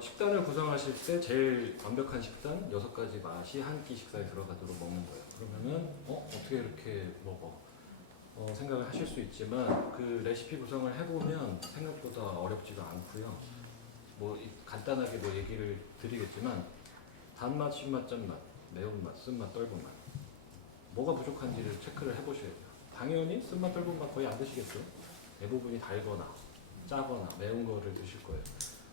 식단을 구성하실 때 제일 완벽한 식단 6가지 맛이 한 끼 식사에 들어가도록 먹는 거예요. 그러면은 어떻게 이렇게 먹어? 생각을 하실 수 있지만 그 레시피 구성을 해보면 생각보다 어렵지가 않고요. 간단하게 얘기를 드리겠지만 단맛, 신맛, 짠맛, 매운맛, 쓴맛, 떫은맛 뭐가 부족한지를 체크를 해보셔야 돼요. 당연히 쓴맛, 떫은맛 거의 안 드시겠죠? 대부분이 달거나 짜거나 매운 거를 드실 거예요.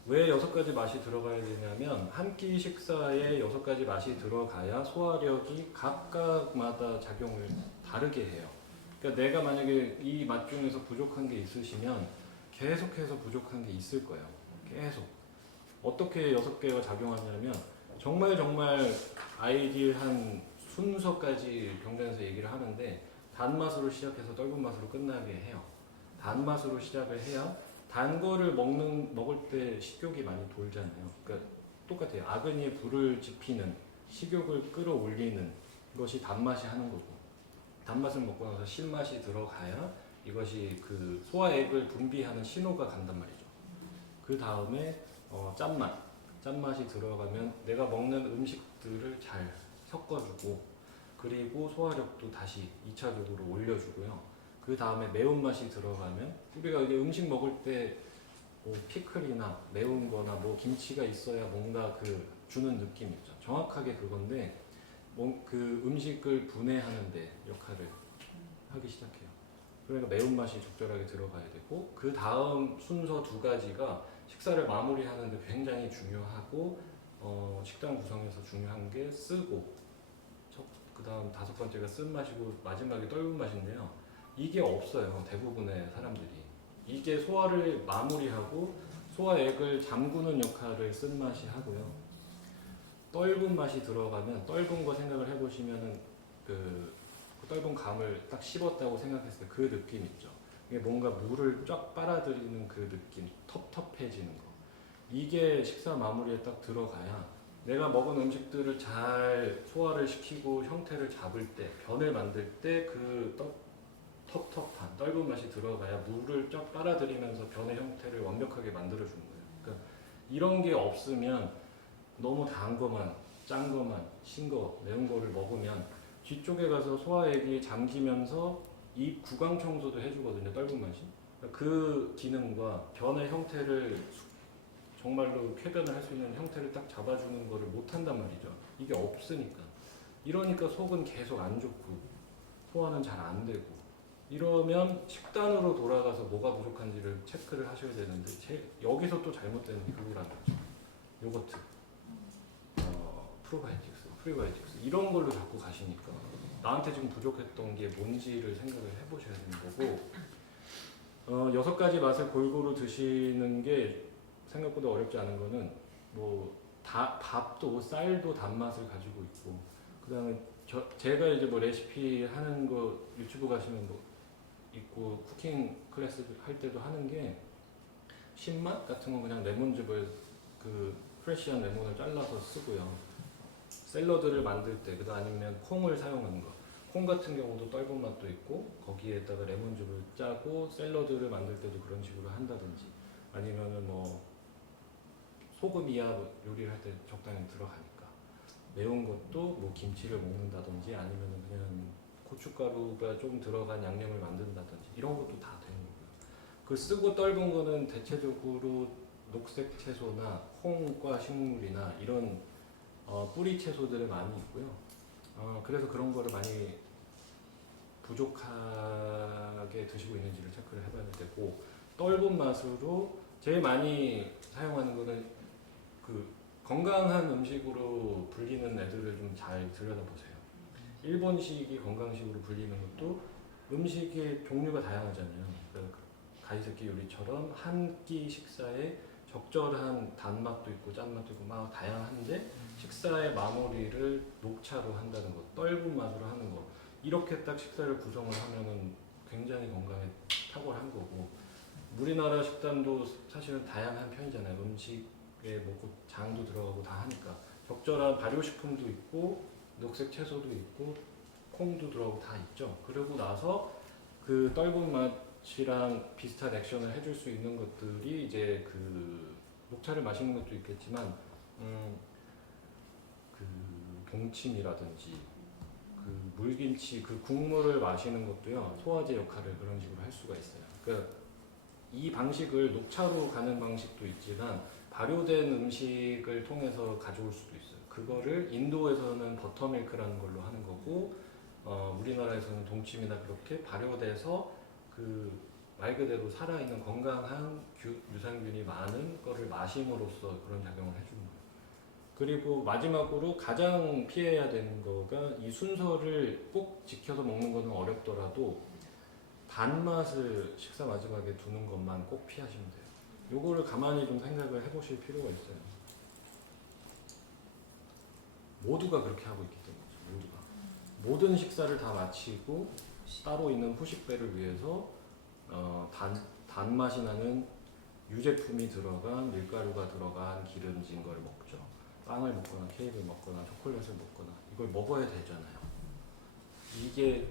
왜 6가지 맛이 들어가야 되냐면 한 끼 식사에 6가지 맛이 들어가야 소화력이 각각마다 작용을 다르게 해요. 그러니까 내가 만약에 이 맛 중에서 부족한 게 있으시면 계속해서 부족한 게 있을 거예요. 계속. 어떻게 6개가 작용하냐면 정말 아이디어한 순서까지 병단에서 얘기를 하는데 단맛으로 시작해서 떫은 맛으로 끝나게 해요. 단맛으로 시작을 해야 단 거를 먹을 때 식욕이 많이 돌잖아요. 그러니까 똑같아요. 아그니에 불을 지피는 식욕을 끌어올리는 것이 단맛이 하는 거고 단맛을 먹고 나서 신맛이 들어가야 이것이 그 소화액을 분비하는 신호가 간단 말이죠. 그 다음에 짠맛이 들어가면 내가 먹는 음식들을 잘 섞어주고 그리고 소화력도 다시 2차적으로 올려주고요. 그 다음에 매운맛이 들어가면 우리가 이제 음식 먹을 때 피클이나 매운 거나 김치가 있어야 뭔가 그 주는 느낌 있죠. 정확하게 그건데 그 음식을 분해하는 데 역할을 하기 시작해요. 그러니까 매운맛이 적절하게 들어가야 되고 그 다음 순서 2가지가 식사를 마무리하는 데 굉장히 중요하고 식단 구성에서 중요한 게 쓰고 그 다음 5번째가 쓴맛이고 마지막에 떫은 맛인데요. 이게 없어요. 대부분의 사람들이. 이게 소화를 마무리하고 소화액을 잠그는 역할을 쓴맛이 하고요. 떫은 맛이 들어가면 떫은 거 생각을 해보시면은 그 떫은 감을 딱 씹었다고 생각했을 때 그 느낌 있죠. 이게 뭔가 물을 쫙 빨아들이는 그 느낌, 텁텁해지는 거. 이게 식사 마무리에 딱 들어가야 내가 먹은 음식들을 잘 소화를 시키고 형태를 잡을 때, 변을 만들 때 그 텁텁한 떫은 맛이 들어가야 물을 쫙 빨아들이면서 변의 형태를 완벽하게 만들어주는 거예요. 그러니까 이런 게 없으면 너무 단 거만, 짠 거만, 신 거, 매운 거를 먹으면 뒤쪽에 가서 소화액이 잠기면서 입 구강 청소도 해주거든요. 떫은 맛이. 그 기능과 변의 형태를 정말로 쾌변을 할 수 있는 형태를 딱 잡아주는 거를 못 한단 말이죠. 이게 없으니까. 이러니까 속은 계속 안 좋고 소화는 잘 안 되고 이러면 식단으로 돌아가서 뭐가 부족한지를 체크를 하셔야 되는데 여기서 또 잘못된 게 그거라는 거죠. 요거트, 프리바이오틱스 이런 걸로 자꾸 가시니까 나한테 지금 부족했던 게 뭔지를 생각을 해보셔야 되는 거고 6가지 맛을 골고루 드시는 게 생각보다 어렵지 않은 거는 밥도 쌀도 단맛을 가지고 있고 그 다음에 제가 이제 레시피 하는 거 유튜브 가시면 있고 쿠킹 클래스 할 때도 하는 게 신맛 같은 건 그냥 레몬즙을 그 프레시한 레몬을 잘라서 쓰고요. 샐러드를 만들 때 아니면 콩을 사용하는 거. 콩 같은 경우도 떫은 맛도 있고 거기에다가 레몬즙을 짜고 샐러드를 만들 때도 그런 식으로 한다든지 아니면은 소금이야 요리를 할 때 적당히 들어가니까 매운 것도 김치를 먹는다든지 아니면은 그냥 고춧가루가 좀 들어간 양념을 만든다든지 이런 것도 다 되는 거고요. 그 쓰고 떫은 거는 대체적으로 녹색 채소나 콩과 식물이나 이런 뿌리 채소들이 많이 있고요. 그래서 그런 거를 많이 부족하게 드시고 있는지를 체크를 해봐야 되고 떫은 맛으로 제일 많이 사용하는 거는 그 건강한 음식으로 불리는 애들을 좀 잘 들여다보세요. 일본식이 건강식으로 불리는 것도 음식의 종류가 다양하잖아요. 그러니까 가이세키 요리처럼 한 끼 식사에 적절한 단맛도 있고 짠맛도 있고 막 다양한데 식사의 마무리를 녹차로 한다는 것, 떫은 맛으로 하는 것 이렇게 딱 식사를 구성을 하면은 굉장히 건강에 탁월한 거고 우리나라 식단도 사실은 다양한 편이잖아요. 음식에 장도 들어가고 다 하니까 적절한 발효식품도 있고 녹색 채소도 있고 콩도 들어가고 다 있죠. 그러고 나서 그 떫은 맛이랑 비슷한 액션을 해줄 수 있는 것들이 이제 그 녹차를 마시는 것도 있겠지만 그 동치미라든지 그 물김치 그 국물을 마시는 것도요 소화제 역할을 그런 식으로 할 수가 있어요. 그러니까 이 방식을 녹차로 가는 방식도 있지만 발효된 음식을 통해서 가져올 수도 있어요. 그거를 인도에서는 버터밀크라는 걸로 하는 거고 우리나라에서는 동치미나 그렇게 발효돼서 그 말 그대로 살아있는 건강한 유산균이 많은 거를 마심으로써 그런 작용을 해주는 거예요. 그리고 마지막으로 가장 피해야 되는 거가 이 순서를 꼭 지켜서 먹는 거는 어렵더라도 단맛을 식사 마지막에 두는 것만 꼭 피하시면 돼요. 요거를 가만히 좀 생각을 해보실 필요가 있어요. 모두가 그렇게 하고 있기 때문이죠. 모두가. 모든 식사를 다 마치고 따로 있는 후식배를 위해서 단맛이 나는 유제품이 들어간 밀가루가 들어간 기름진 걸 먹죠. 빵을 먹거나 케이크를 먹거나 초콜릿을 먹거나 이걸 먹어야 되잖아요. 이게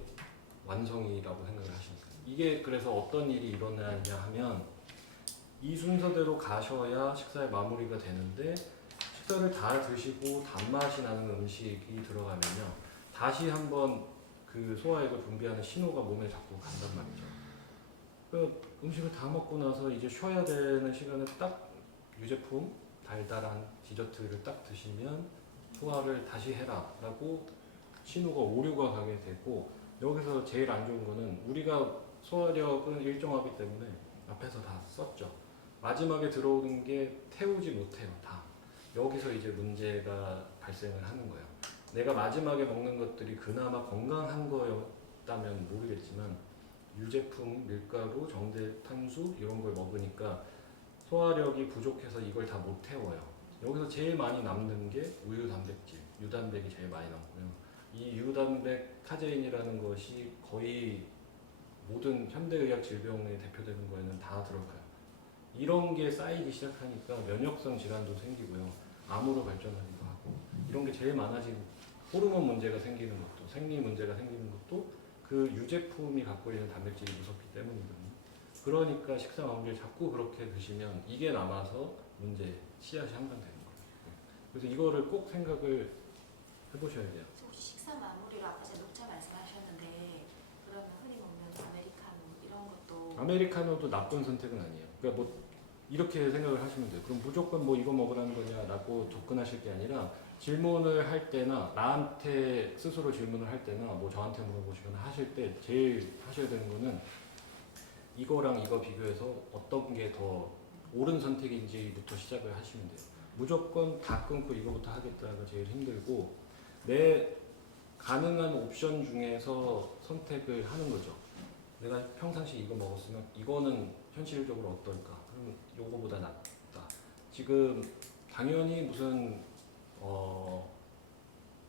완성이라고 생각을 하시니까. 이게 그래서 어떤 일이 일어나냐 하면 이 순서대로 가셔야 식사의 마무리가 되는데 식사를 다 드시고 단맛이 나는 음식이 들어가면요. 다시 한번 그 소화액을 분비하는 신호가 몸에 자꾸 간단 말이죠. 그 음식을 다 먹고 나서 이제 쉬어야 되는 시간에 딱 유제품, 달달한 디저트를 딱 드시면 소화를 다시 해라 라고 신호가 오류가 가게 되고 여기서 제일 안 좋은 거는 우리가 소화력은 일정하기 때문에 앞에서 다 썼죠. 마지막에 들어오는 게 태우지 못해요. 다. 여기서 이제 문제가 발생을 하는 거예요. 내가 마지막에 먹는 것들이 그나마 건강한 거였다면 모르겠지만 유제품, 밀가루, 정제 탄수 이런 걸 먹으니까 소화력이 부족해서 이걸 다 못 태워요. 여기서 제일 많이 남는 게 우유 단백질, 유단백이 제일 많이 남고요. 이 유단백 카제인이라는 것이 거의 모든 현대의학 질병에 대표되는 거에는 다 들어가요. 이런 게 쌓이기 시작하니까 면역성 질환도 생기고요. 암으로 발전하기도 하고 이런 게 제일 많아지고 호르몬 문제가 생기는 것도 생리 문제가 생기는 것도 그 유제품이 갖고 있는 단백질이 무섭기 때문이거든요. 그러니까 식사 마무리를 자꾸 그렇게 드시면 이게 남아서 문제, 씨앗이 항상 되는 거예요. 그래서 이거를 꼭 생각을 해보셔야 돼요. 혹시 식사 마무리로 아까 제가 녹차 말씀하셨는데 그러면 흔히 먹는 아메리카노 이런 것도 아메리카노도 나쁜 선택은 아니에요. 그러니까 뭐 이렇게 생각을 하시면 돼요. 그럼 무조건 뭐 이거 먹으라는 거냐라고 접근하실 게 아니라 질문을 할 때나 나한테 스스로 질문을 할 때나 뭐 저한테 물어보시거나 하실 때 제일 하셔야 되는 거는 이거랑 이거 비교해서 어떤 게 더 옳은 선택인지부터 시작을 하시면 돼요. 무조건 다 끊고 이거부터 하겠다가 제일 힘들고 내 가능한 옵션 중에서 선택을 하는 거죠. 내가 평상시 이거 먹었으면 이거는 현실적으로 어떨까? 그러면 요거보다 낫다. 지금 당연히 무슨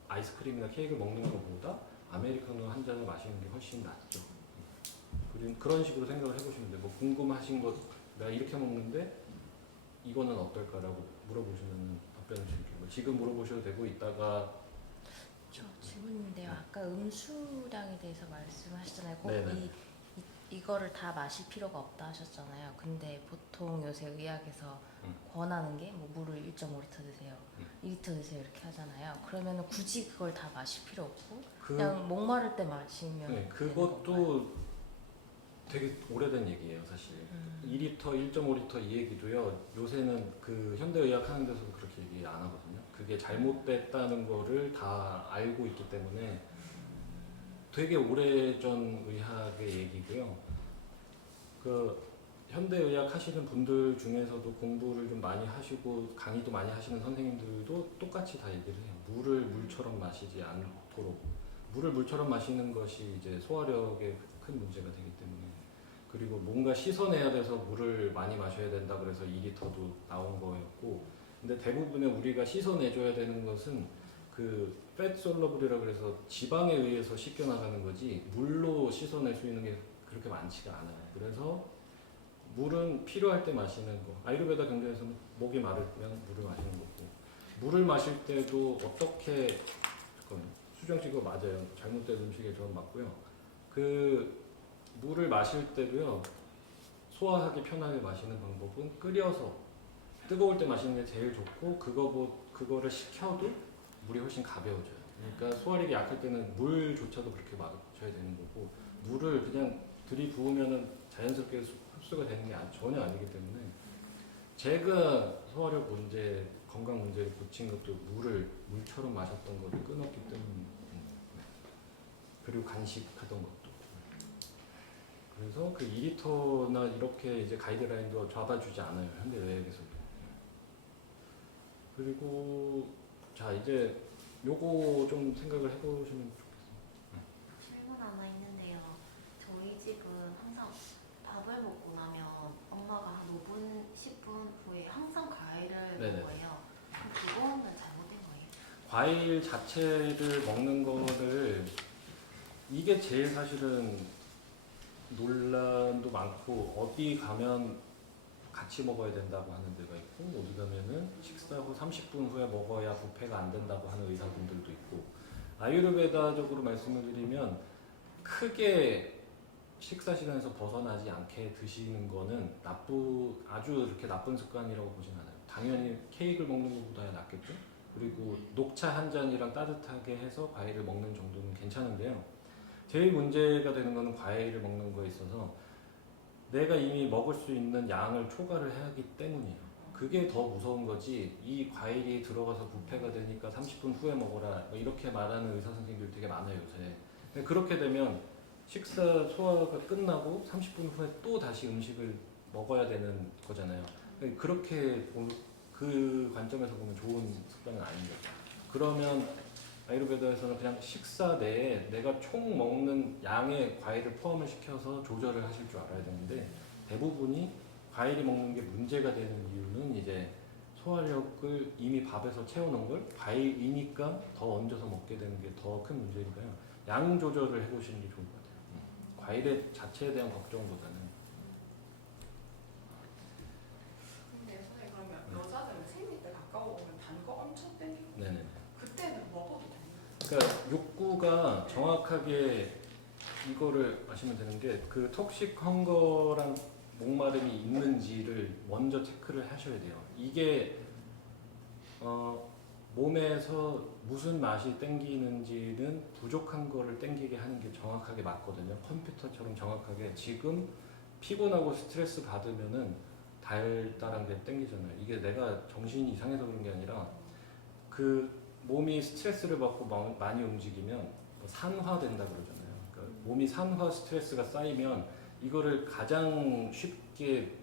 아이스크림이나 케이크를 먹는 것보다 아메리카노 한 잔을 마시는 게 훨씬 낫죠. 그런 식으로 생각을 해보시면 돼요. 뭐 궁금하신 것, 내가 이렇게 먹는데 이거는 어떨까라고 물어보시면 답변을 드릴게요. 뭐 지금 물어보셔도 되고 이따가 저 질문인데요. 아까 음수량에 대해서 말씀하셨잖아요. 꼭 네네. 이거를 다 마실 필요가 없다 하셨잖아요. 근데 보통 요새 의학에서 음. 권하는 게 뭐 물을 1.5리터 드세요, 2리터 드세요 이렇게 하잖아요. 그러면 굳이 그걸 다 마실 필요 없고 그냥 목마를 때 마시면 네, 되는 건가요? 그것도 되게 오래된 얘기예요, 사실. 2리터, 1.5리터 이 얘기도요. 요새는 그 현대의학 하는 데서도 그렇게 얘기 안 하거든요. 그게 잘못됐다는 거를 다 알고 있기 때문에 되게 오래전 의학의 얘기고요. 그 현대의학 하시는 분들 중에서도 공부를 좀 많이 하시고 강의도 많이 하시는 선생님들도 똑같이 다 얘기를 해요. 물을 물처럼 마시지 않도록. 물을 물처럼 마시는 것이 이제 소화력에 큰 문제가 되기 때문에. 그리고 뭔가 씻어내야 돼서 물을 많이 마셔야 된다 그래서 2리터도 나온 거였고, 근데 대부분의 우리가 씻어내줘야 되는 것은 그 fat soluble 그래서 지방에 의해서 씻겨나가는 거지 물로 씻어낼 수 있는 게 그렇게 많지가 않아요. 그래서 물은 필요할 때 마시는 거. 아유르베다 경전에서는 목이 마르면 물을 마시는 거고, 물을 마실 때도 어떻게, 잠깐만요. 수정 씨 그거 맞아요. 잘못된 음식에 저는 맞고요. 그 물을 마실 때도요, 소화하기 편하게 마시는 방법은 끓여서 뜨거울 때 마시는 게 제일 좋고 그거를 식혀도 물이 훨씬 가벼워져요. 그러니까 소화력이 약할 때는 물조차도 그렇게 마셔야 되는 거고 물을 그냥 들이부으면은 자연스럽게 흡수가 되는 게 전혀 아니기 때문에 제가 소화력 문제, 건강 문제를 고친 것도 물처럼 마셨던 거를 끊었기 때문에 그리고 간식하던 것도 그래서 그 2리터나 이렇게 이제 가이드라인도 잡아주지 않아요. 현대의학에서도. 그리고 자 이제 요거 좀 생각을 해보시면 질문 하나 있는데요. 저희 집은 항상 밥을 먹고 나면 엄마가 한 5분, 10분 후에 항상 과일을 네네. 먹어요. 그거는 잘못된 거예요? 과일 자체를 먹는 거를 이게 제일 사실은 논란도 많고 어디 가면 같이 먹어야 된다고 하는 데가 있고 어디 가면은 식사 후 30분 후에 먹어야 부패가 안 된다고 하는 의사분들도 있고 아유르베다적으로 말씀을 드리면 크게 식사 시간에서 벗어나지 않게 드시는 거는 아주 이렇게 나쁜 습관이라고 보진 않아요. 당연히 케이크를 먹는 것보다 낫겠죠. 그리고 녹차 한 잔이랑 따뜻하게 해서 과일을 먹는 정도는 괜찮은데요. 제일 문제가 되는 거는 과일을 먹는 거에 있어서 내가 이미 먹을 수 있는 양을 초과를 하기 때문이에요. 그게 더 무서운 거지 이 과일이 들어가서 부패가 되니까 30분 후에 먹어라 뭐 이렇게 말하는 의사 선생님들 되게 많아요 요새. 근데 그렇게 되면 식사 소화가 끝나고 30분 후에 또 다시 음식을 먹어야 되는 거잖아요. 그렇게 그 관점에서 보면 좋은 습관은 아닌 거죠. 그러면 아유르베다에서는 그냥 식사 내에 내가 총 먹는 양의 과일을 포함을 시켜서 조절을 하실 줄 알아야 되는데 대부분이 과일이 먹는 게 문제가 되는 이유는 이제 소화력을 이미 밥에서 채워놓은 걸 과일이니까 더 얹어서 먹게 되는 게 더 큰 문제니까요. 양 조절을 해보시는 게 좋을 것 같아요. 과일의 자체에 대한 걱정보다는. 근데 선생님 그러면 여자들은 생리 때 가까워 오면 단 거 엄청 땡기고 네네. 그때는 먹어도 되는 그러니까 욕구가 정확하게 이거를 아시면 되는 게 그 톡식 헝거랑 목마름이 있는지를 먼저 체크를 하셔야 돼요. 이게 몸에서 무슨 맛이 땡기는지는 부족한 거를 땡기게 하는 게 정확하게 맞거든요. 컴퓨터처럼 정확하게 지금 피곤하고 스트레스 받으면은 달달한 게 땡기잖아요. 이게 내가 정신이 이상해서 그런 게 아니라 그 몸이 스트레스를 받고 많이 움직이면 뭐 산화된다 그러잖아요. 그러니까 몸이 산화 스트레스가 쌓이면 이거를 가장 쉽게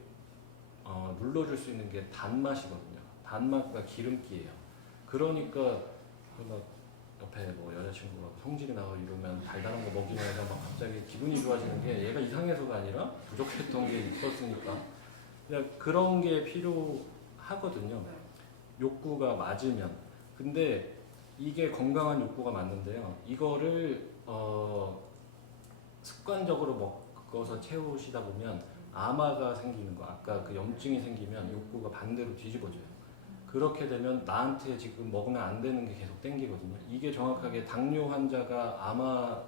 눌러줄 수 있는 게 단맛이거든요. 단맛과 기름기예요. 그러니까 막 옆에 뭐 여자친구가 성질이 나고 이러면 달달한 거 먹이면서 막 갑자기 기분이 좋아지는 게 얘가 이상해서가 아니라 부족했던 게 있었으니까 그냥 그런 게 필요하거든요. 욕구가 맞으면. 근데 이게 건강한 욕구가 맞는데요. 이거를 습관적으로 먹어서 채우시다 보면 아마가 생기는 거, 아까 그 염증이 생기면 욕구가 반대로 뒤집어져요. 그렇게 되면 나한테 지금 먹으면 안 되는 게 계속 땡기거든요. 이게 정확하게 당뇨 환자가 아마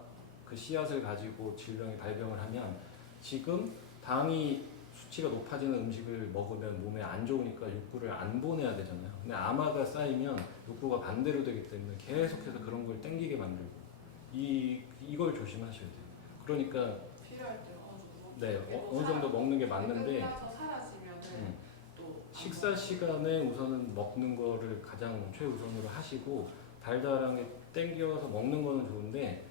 그 씨앗을 가지고 질병이 발병을 하면 지금 당이 수치가 높아지는 음식을 먹으면 몸에 안 좋으니까 욕구를 안 보내야 되잖아요. 근데 아마가 쌓이면 욕구가 반대로 되기 때문에 계속해서 그런 걸 땡기게 만들고 이걸 조심하셔야 돼요. 그러니까 필요할 때 어느 정도 네, 어느 정도 먹는 게 맞는데 끝나서 사라지면은 또 식사 시간에 우선은 먹는 거를 가장 최우선으로 하시고 달달한 게 땡겨서 먹는 거는 좋은데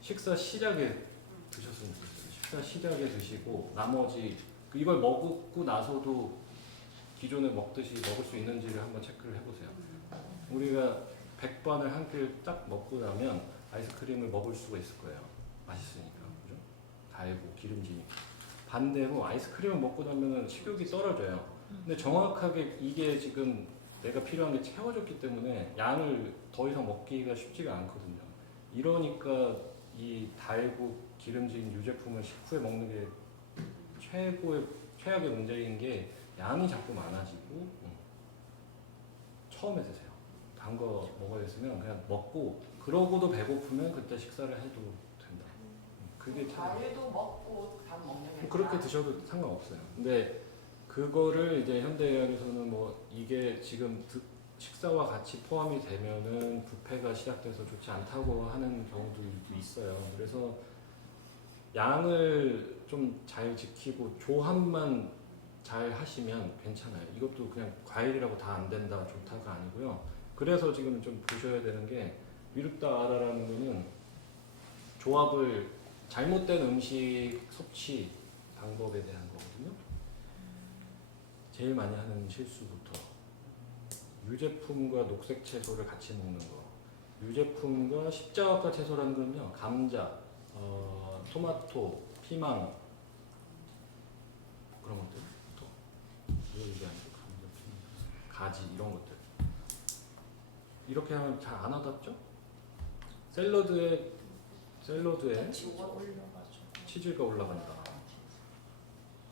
식사 시작에 드셨으면 좋겠어요. 식사 시작에 드시고 나머지 이걸 먹고 나서도 기존에 먹듯이 먹을 수 있는지를 한번 체크를 해보세요. 우리가 백반을 한 끼를 딱 먹고 나면 아이스크림을 먹을 수가 있을 거예요. 맛있으니까, 그죠? 달고 기름지니까. 반대로 아이스크림을 먹고 나면 식욕이 떨어져요. 근데 정확하게 이게 지금 내가 필요한 게 채워졌기 때문에 양을 더 이상 먹기가 쉽지가 않거든요. 이러니까 이 달고 기름진 유제품을 식후에 먹는 게 최악의 문제인 게 양이 자꾸 많아지고 처음에 드세요. 단 거 먹어야겠으면 그냥 먹고 그러고도 배고프면 그때 식사를 해도 된다. 그게 참 과일도 먹고 밥 먹는 게 그렇게 드셔도 상관없어요. 근데 그거를 이제 현대의학에서는 뭐 이게 지금 식사와 같이 포함이 되면은 부패가 시작돼서 좋지 않다고 하는 경우도 있어요. 그래서 양을 좀 잘 지키고 조합만 잘 하시면 괜찮아요. 이것도 그냥 과일이라고 다 안 된다, 좋다가 아니고요. 그래서 지금 좀 보셔야 되는 게 미루타 아라라는 거는 조합을 잘못된 음식 섭취 방법에 대한 거거든요. 제일 많이 하는 실수부터 유제품과 녹색 채소를 같이 먹는 거. 유제품과 십자가과 채소라는 건요, 감자, 토마토, 피망 그런 것들, 또 이거 얘기하는 거, 감자, 피망, 가지 이런 것들. 이렇게 하면 잘 안 와닿죠? 샐러드에 치즈가 올려가지고. 치즈가 올라간다.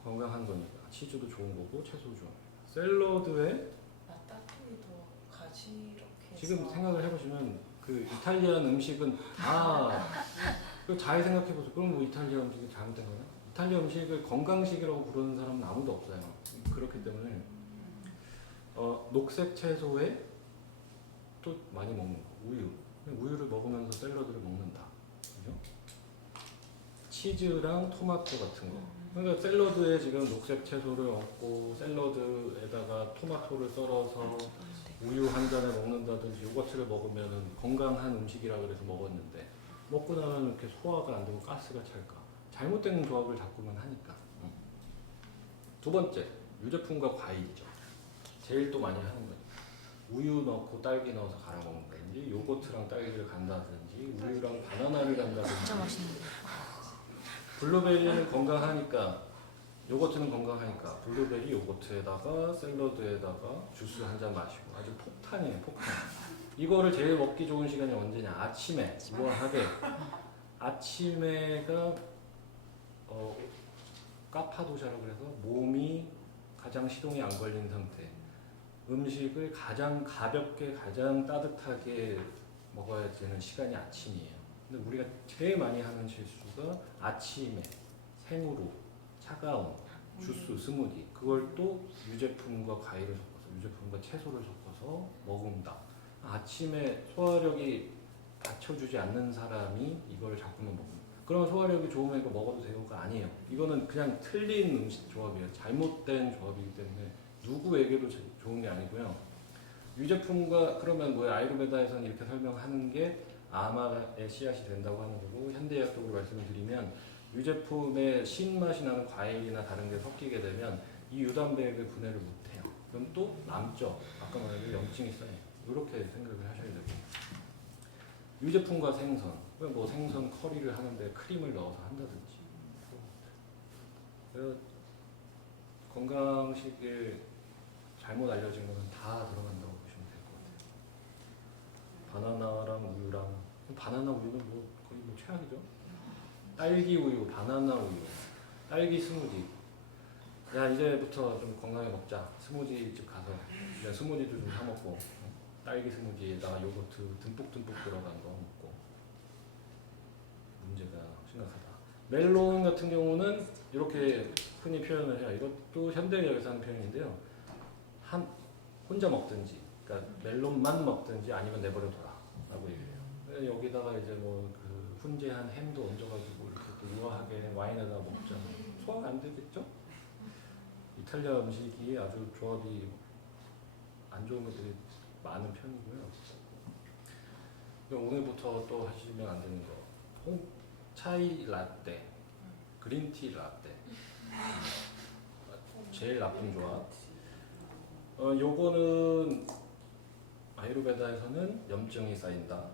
건강한 거니까 치즈도 좋은 거고 채소죠. 샐러드에 라따뚜이도 가지 이렇게 지금 해서 생각을 해보시면 그 이탈리안 음식은 다 잘 생각해보세요. 그럼 뭐 이탈리아 음식이 잘못된 거냐? 이탈리아 음식을 건강식이라고 부르는 사람은 아무도 없어요. 그렇기 때문에 녹색 채소에 또 많이 먹는 거 우유. 우유를 먹으면서 샐러드를 먹는다. 그죠? 치즈랑 토마토 같은 거. 그러니까 샐러드에 지금 녹색 채소를 얹고 샐러드에다가 토마토를 썰어서 우유 한 잔에 먹는다든지 요거트를 먹으면 건강한 음식이라 그래서 먹었는데 먹고 나면 이렇게 소화가 안 되고 가스가 찰까? 잘못된 조합을 자꾸만 하니까. 두 번째, 유제품과 과일이죠. 제일 또 많이 하는 거예요. 우유 넣고 딸기 넣어서 갈아 먹는다든지 요거트랑 딸기를 간다든지 우유랑 바나나를 간다든지. 진짜 맛있는데. 블루베리는 건강하니까 요거트는 건강하니까 블루베리 요거트에다가 샐러드에다가 주스 한 잔 마시고 아주 폭탄이에요, 폭탄. 이거를 제일 먹기 좋은 시간이 언제냐? 아침에. 우아하게. 아침에가 까파도샤라고 해서 몸이 가장 시동이 안 걸린 상태. 음식을 가장 가볍게 가장 따뜻하게 먹어야 되는 시간이 아침이에요. 근데 우리가 제일 많이 하는 실수가 아침에 생으로 차가운 주스, 스무디 그걸 또 유제품과 과일을 섞어서 유제품과 채소를 섞어서 먹는다. 아침에 소화력이 받쳐주지 않는 사람이 이걸 자꾸만 먹는. 그러면 소화력이 좋으면 이거 먹어도 되고가 아니에요. 이거는 그냥 틀린 음식 조합이에요. 잘못된 조합이기 때문에 누구에게도 좋은 게 아니고요. 유제품과 그러면 뭐야 아유르베다에서는 이렇게 설명하는 게 아마의 씨앗이 된다고 하는 거고 현대의학적으로 말씀을 드리면 유제품에 신맛이 나는 과일이나 다른 게 섞이게 되면 이 유단백을 분해를 못해요. 그럼 또 남죠. 아까 말한 염증이 쌓여요. 이렇게 생각을 하셔야 되고 유제품과 생선 뭐 생선 커리를 하는데 크림을 넣어서 한다든지 그래서 건강식에 잘못 알려진 거는 다 들어간다고 보시면 될 것 같아요. 바나나랑 우유랑 바나나 우유는 뭐 거의 뭐 최악이죠. 딸기 우유, 바나나 우유, 딸기 스무디. 야 이제부터 좀 건강하게 먹자. 스무디 집 가서 이제 스무디도 좀 사 먹고 딸기 스무디에다가 요거트 듬뿍듬뿍 들어간 거 먹고 문제가 심각하다. 멜론 같은 경우는 이렇게 흔히 표현을 해요. 이것도 현대의학에서 하는 표현인데요. 혼자 먹든지, 그러니까 멜론만 먹든지 아니면 내버려둬라라고 얘기해요. 여기다가 이제 뭐 그 훈제한 햄도 얹어가지고 이렇게 또 우아하게 와인에다 먹자. 소화가 안 되겠죠? 이탈리아 음식이 아주 조합이 안 좋은 것들이 많은 편이고요. 오늘부터 또 하시면 안 되는 거. 차이 라떼, 그린티 라떼. 제일 나쁜 조합. 요거는 아유르베다에서는 염증이 쌓인다,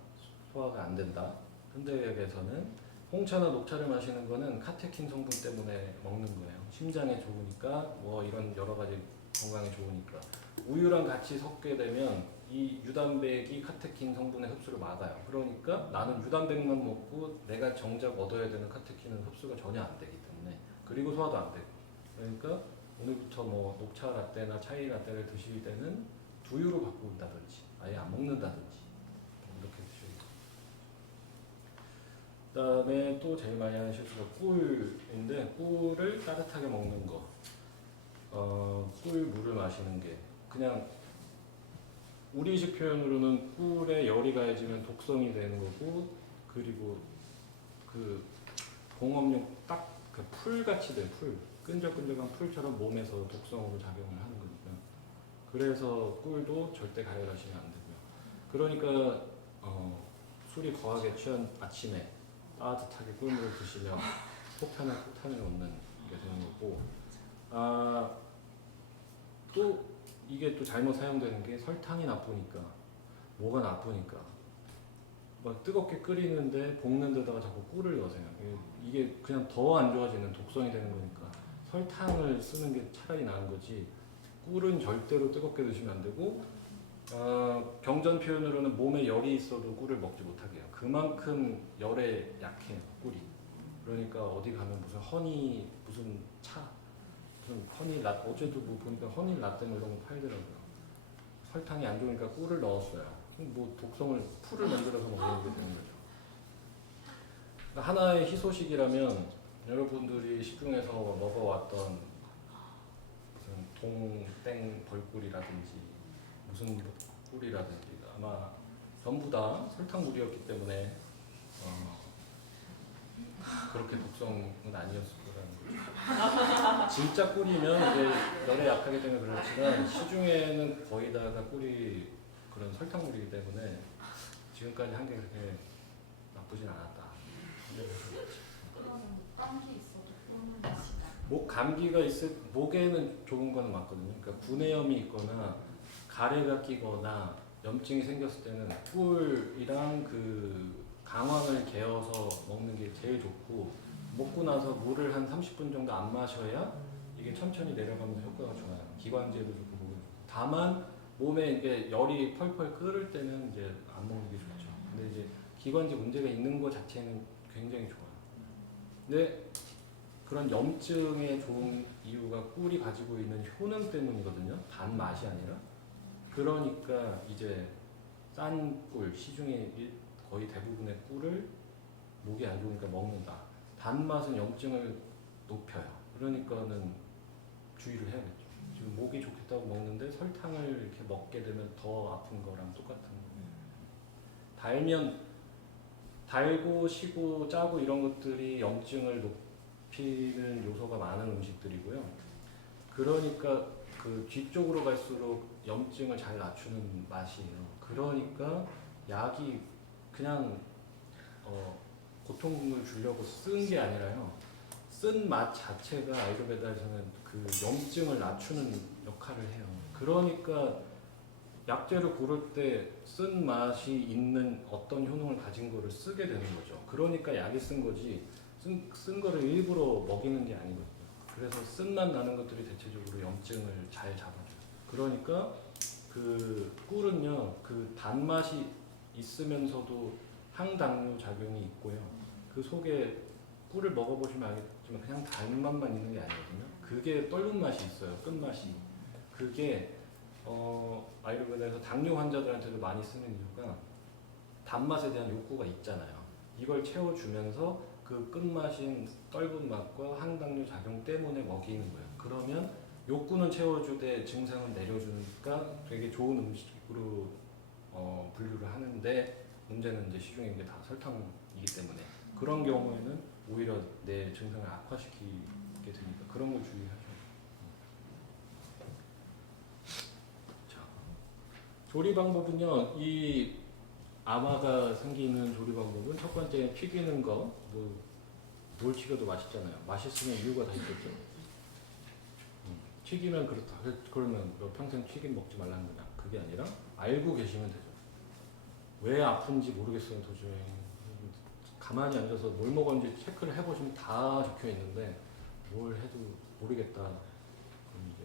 소화가 안 된다. 현대의학에서는 홍차나 녹차를 마시는 거는 카테킨 성분 때문에 먹는 거예요. 심장에 좋으니까 뭐 이런 여러 가지 건강에 좋으니까. 우유랑 같이 섞게 되면 이 유단백이 카테킨 성분의 흡수를 막아요. 그러니까 나는 유단백만 먹고 내가 정작 얻어야 되는 카테킨은 흡수가 전혀 안 되기 때문에 그리고 소화도 안 되고. 그러니까 오늘부터 뭐 녹차 라떼나 차이 라떼를 드실 때는 두유로 바꾼다든지 아예 안 먹는다든지 이렇게 드셔야 돼요. 그다음에 또 제일 많이 하는 실수가 꿀인데 꿀을 따뜻하게 먹는 거. 꿀 물을 마시는 게 그냥 우리식 표현으로는 꿀에 열이 가해지면 독성이 되는 거고, 그리고 그 공업용 딱 그 풀같이 된 풀, 끈적끈적한 풀처럼 몸에서 독성으로 작용을 하는 거니까. 그래서 꿀도 절대 가열하시면 안 되고요. 그러니까 술이 거하게 취한 아침에 따뜻하게 꿀물을 드시면 폭탄을 얻는 게 되는 거고, 또 이게 또 잘못 사용되는 게 설탕이 나쁘니까, 뭐가 나쁘니까 막 뜨겁게 끓이는데 볶는 데다가 자꾸 꿀을 넣으세요. 이게 그냥 더 안 좋아지는 독성이 되는 거니까 설탕을 쓰는 게 차라리 나은 거지, 꿀은 절대로 뜨겁게 드시면 안 되고, 경전 표현으로는 몸에 열이 있어도 꿀을 먹지 못하게 해요. 그만큼 열에 약해요, 꿀이. 그러니까 어디 가면 무슨 허니, 무슨 차, 무슨 허니 라, 어제도 뭐 보니까 허니 라떼 뭐 이런 거 팔더라고요. 설탕이 안 좋으니까 꿀을 넣었어요. 뭐 독성을, 풀을 만들어서 먹는 게 되는 거죠. 그러니까 하나의 희소식이라면 여러분들이 시중에서 먹어왔던 무슨 동땡 벌꿀이라든지 무슨 꿀이라든지 아마 전부 다 설탕물이었기 때문에 그렇게 독성은 아니었을 거라는 거죠. 진짜 꿀이면 이제 열에 약하기 때문에 그렇지만 시중에는 거의 다가 꿀이 그런 설탕물이기 때문에 지금까지 한 게 그렇게 나쁘진 않았다. 그러면 감기 있어도 꿀물 마시다. 목 감기가 목에는 좋은 거는 맞거든요. 그러니까 구내염이 있거나 가래가 끼거나 염증이 생겼을 때는 꿀이랑 그 강황을 개어서 먹는 게 제일 좋고, 먹고 나서 물을 한 30분 정도 안 마셔야 이게 천천히 내려가면서 효과가 좋아요. 기관지에도 좋고 목에 좋고. 다만 몸에 이게 열이 펄펄 끓을 때는 이제 안 먹는 게 좋죠. 근데 이제 기관지 문제가 있는 것 자체는 굉장히 좋아요. 근데 그런 염증에 좋은 이유가 꿀이 가지고 있는 효능 때문이거든요. 단 맛이 아니라. 그러니까 이제 싼 꿀, 시중에 거의 대부분의 꿀을 목이 안 좋으니까 먹는다. 단맛은 염증을 높여요. 그러니까는 주의를 해야겠죠. 지금 목이 좋겠다고 먹는데 설탕을 이렇게 먹게 되면 더 아픈 거랑 똑같은 거예요. 달면 달고 시고 짜고 이런 것들이 염증을 높이는 요소가 많은 음식들이고요. 그러니까 그 뒤쪽으로 갈수록 염증을 잘 낮추는 맛이에요. 그러니까 약이 그냥 고통을 주려고 쓴 게 아니라요. 쓴 맛 자체가 아유르베다에서는 그 염증을 낮추는 역할을 해요. 그러니까 약재를 고를 때 쓴 맛이 있는 어떤 효능을 가진 거를 쓰게 되는 거죠. 그러니까 약이 쓴 거지 쓴 거를 일부러 먹이는 게 아니거든요. 그래서 쓴맛 나는 것들이 대체적으로 염증을 잘 잡아줘요. 그러니까 그 꿀은요, 그 단맛이 있으면서도 항당뇨 작용이 있고요. 그 속에 꿀을 먹어보시면 알겠지만 그냥 단맛만 있는 게 아니거든요. 그게 떫은 맛이 있어요. 끝맛이. 그게 아유르베다에서 당뇨 환자들한테도 많이 쓰는 이유가 단맛에 대한 욕구가 있잖아요. 이걸 채워주면서 그 끝맛인 떫은 맛과 항당뇨 작용 때문에 먹이는 거예요. 그러면 욕구는 채워주되 증상은 내려주니까 되게 좋은 음식으로 분류를 하는데, 문제는 이제 시중에 이게 다 설탕이기 때문에 그런 경우에는 오히려 내 증상을 악화시키게 되니까 그런 걸 주의하죠. 자, 조리 방법은요, 이 아마가 생기는 조리 방법은 첫 번째 튀기는 거, 뭘 튀겨도 맛있잖아요. 맛있으면 이유가 다 있겠죠. 튀기면 그렇다. 그러면 너 평생 튀김 먹지 말라는 거냐? 그게 아니라 알고 계시면 되죠. 왜 아픈지 모르겠어요, 도저히. 가만히 앉아서 뭘 먹었는지 체크를 해보시면 다 적혀 있는데 뭘 해도 모르겠다. 그럼 이제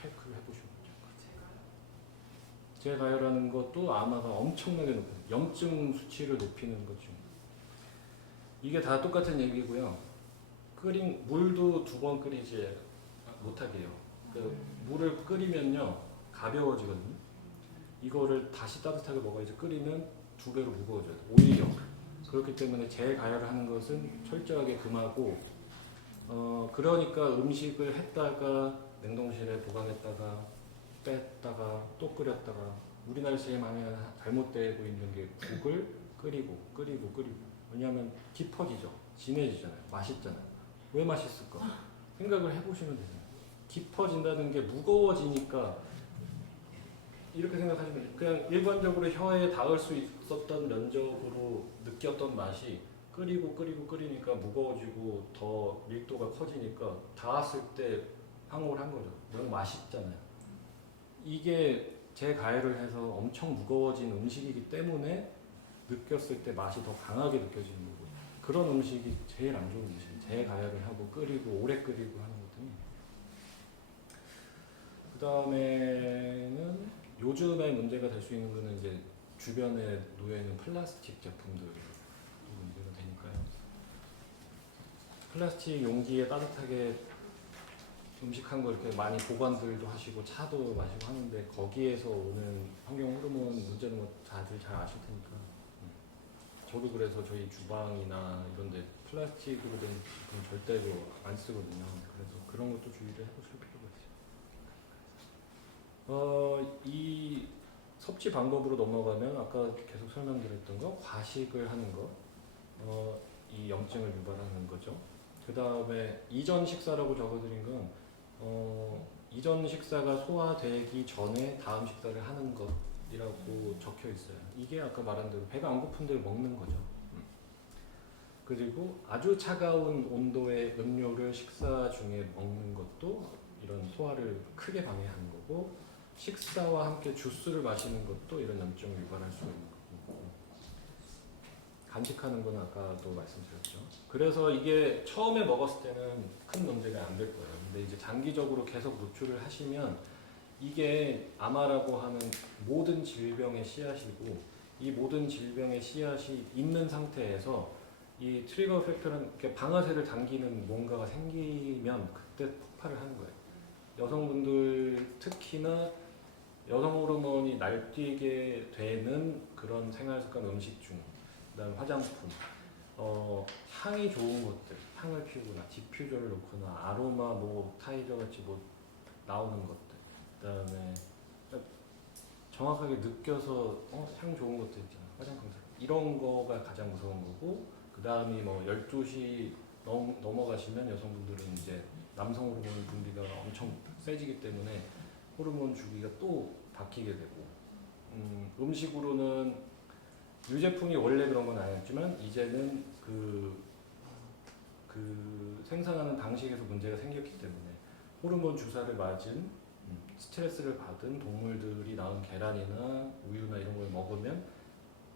체크를 해보시면 되죠. 재가열하는 것도 아마가 엄청나게 높아요. 염증 수치를 높이는 거죠. 이게 다 똑같은 얘기고요. 물도 2번 끓이지 못하게 해요. 그 물을 끓이면요 가벼워지거든요. 이거를 다시 따뜻하게 먹어야지 끓이면 2배로 무거워져요. 오히려. 그렇기 때문에 재가열을 하는 것은 철저하게 금하고, 그러니까 음식을 했다가 냉동실에 보관했다가 뺐다가 또 끓였다가 우리나라에서 제일 많이 잘못되고 있는 게 국을 끓이고 왜냐하면 깊어지죠. 진해지잖아요. 맛있잖아요. 왜 맛있을까? 생각을 해보시면 되잖아요. 깊어진다는 게 무거워지니까 이렇게 생각하시면 그냥 일반적으로 혀에 닿을 수 있었던 면적으로 느꼈던 맛이 끓이니까 무거워지고 더 밀도가 커지니까 닿았을 때 항옥을 한 거죠. 너무 맛있잖아요. 이게 재가열을 해서 엄청 무거워진 음식이기 때문에 느꼈을 때 맛이 더 강하게 느껴지는 거고 그런 음식이 제일 안 좋은 음식이에요. 재가열을 하고 끓이고 오래 끓이고 하는 것들이. 그 다음에는 요즘에 문제가 될 수 있는 거는 이제 주변에 놓여 있는 플라스틱 제품들 문제가 되니까요. 플라스틱 용기에 따뜻하게 음식한 거 이렇게 많이 보관들도 하시고 차도 마시고 하는데 거기에서 오는 환경 호르몬 문제는 뭐 다들 잘 아실 테니까. 저도 그래서 저희 주방이나 이런 데 플라스틱으로 된 제품 절대로 안 쓰거든요. 그래서 그런 것도 주의를 해보실 필요가 있어요. 이 섭취 방법으로 넘어가면 아까 계속 설명드렸던 거 과식을 하는 거, 이 염증을 유발하는 거죠. 그 다음에 이전 식사라고 적어드린 건 이전 식사가 소화되기 전에 다음 식사를 하는 것이라고 적혀 있어요. 이게 아까 말한 대로 배가 안 고픈데 먹는 거죠. 그리고 아주 차가운 온도의 음료를 식사 중에 먹는 것도 이런 소화를 크게 방해하는 거고 식사와 함께 주스를 마시는 것도 이런 염증을 유발할 수 있는 거고 간식하는 건 아까도 말씀드렸죠. 그래서 이게 처음에 먹었을 때는 큰 문제가 안 될 거예요. 근데 이제 장기적으로 계속 노출을 하시면 이게 아마라고 하는 모든 질병의 씨앗이고 이 모든 질병의 씨앗이 있는 상태에서 이 트리거 팩터는 이렇게 방아쇠를 당기는 뭔가가 생기면 그때 폭발을 하는 거예요. 여성분들 특히나 여성 호르몬이 날뛰게 되는 그런 생활습관 음식 중 그다음 화장품, 향이 좋은 것들, 향을 피우거나 디퓨저를 놓거나 아로마 뭐 타이저 같이 뭐 나오는 것들, 그다음에 정확하게 느껴서 향 좋은 것들 있잖아, 화장품 이런 거가 가장 무서운 거고, 그다음이 뭐 12시 넘어가시면 여성분들은 이제 남성 호르몬 분비가 엄청 세지기 때문에 호르몬 주기가 또 바뀌게 되고, 음식으로는 유제품이 원래 그런 건 아니었지만 이제는 그 생산하는 방식에서 문제가 생겼기 때문에 호르몬 주사를 맞은 스트레스를 받은 동물들이 낳은 계란이나 우유나 이런 걸 먹으면,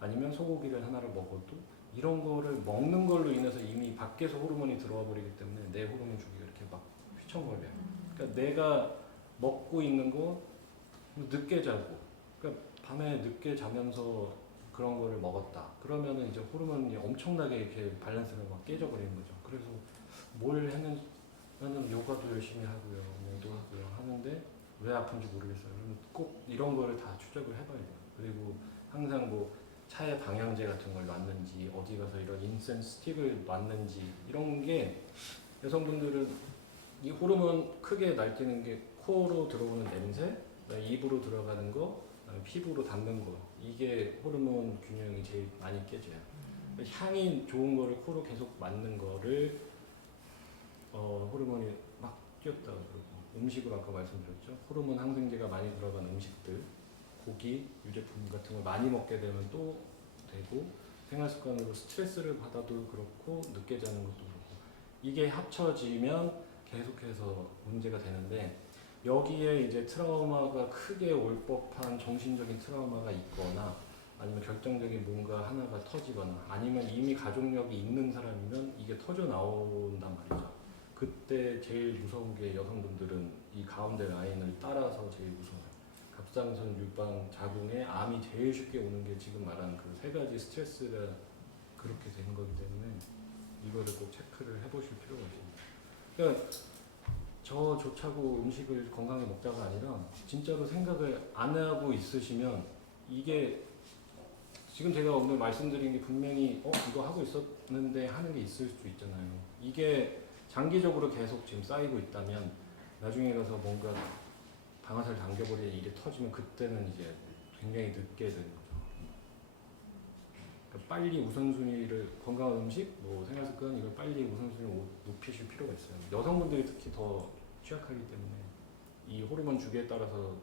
아니면 소고기를 하나를 먹어도 이런 거를 먹는 걸로 인해서 이미 밖에서 호르몬이 들어와 버리기 때문에 내 호르몬 주기가 이렇게 막 휘청거려요. 그러니까 내가 먹고 있는 거 늦게 자고, 그러니까 밤에 늦게 자면서 그런 거를 먹었다. 그러면은 이제 호르몬이 엄청나게 이렇게 밸런스가 막 깨져버리는 거죠. 그래서 뭘 했는, 나는 요가도 열심히 하고요, 뭐도 하고요 하는데 왜 아픈지 모르겠어요. 그러면 꼭 이런 거를 다 추적을 해봐야 돼요. 그리고 항상 뭐 차에 방향제 같은 걸 놨는지, 어디 가서 이런 인센스 스틱을 놨는지, 이런 게 여성분들은 이 호르몬 크게 날뛰는 게 코로 들어오는 냄새, 입으로 들어가는 거, 피부로 닿는 거, 이게 호르몬 균형이 제일 많이 깨져요. 향이 좋은 거를 코로 계속 맡는 거를 호르몬이 막 뛰었다 그러고, 음식으로 아까 말씀드렸죠. 호르몬 항생제가 많이 들어간 음식들, 고기, 유제품 같은 걸 많이 먹게 되면 또 되고, 생활 습관으로 스트레스를 받아도 그렇고 늦게 자는 것도 그렇고, 이게 합쳐지면 계속해서 문제가 되는데, 여기에 이제 트라우마가 크게 올 법한 정신적인 트라우마가 있거나 아니면 결정적인 뭔가 하나가 터지거나 아니면 이미 가족력이 있는 사람이면 이게 터져 나온단 말이죠. 그때 제일 무서운 게 여성분들은 이 가운데 라인을 따라서 제일 무서워요. 갑상선, 유방, 자궁에 암이 제일 쉽게 오는 게 지금 말한 그 세 가지 스트레스가 그렇게 되는 거기 때문에 이거를 꼭 체크를 해보실 필요가 있습니다. 그러니까 저 좋자고 음식을 건강하게 먹자가 아니라 진짜로 생각을 안 하고 있으시면, 이게 지금 제가 오늘 말씀드린 게 분명히 이거 하고 있었는데 하는 게 있을 수 있잖아요. 이게 장기적으로 계속 지금 쌓이고 있다면 나중에 가서 뭔가 방아쇠를 당겨버리는 일이 터지면 그때는 이제 굉장히 늦게 되는 거죠. 그러니까 빨리 우선순위를 건강한 음식, 뭐 생활습관 이걸 빨리 우선순위를 높이실 필요가 있어요. 여성분들이 특히 더 취약하기 때문에 이 호르몬 주기에 따라서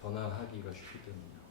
변화하기가 쉽기 때문이요.